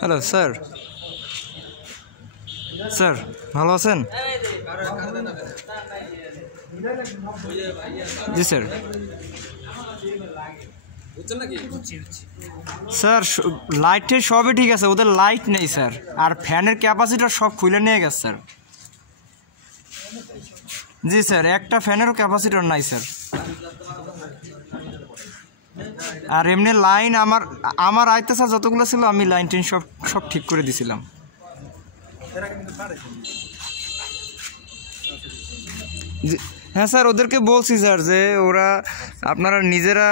Hello sir, sir ভালো আছেন? জি sir. Sir লাইটের সবই ঠিক আছে, ওদের লাইট নেই স্যার, আর ফ্যানের ক্যাপাসিটার সব খুলে নিয়ে গেছে স্যার। জি স্যার, একটা ফ্যানেরও ক্যাপাসিটার নাই স্যার। আর এমনি লাইন আমার আইতে স্যার যতগুলো ছিল আমি লাইন টেন সব ঠিক করে দিছিলাম। হ্যাঁ স্যার, ওদেরকে বলছি স্যার যে ওরা আপনারা নিজেরা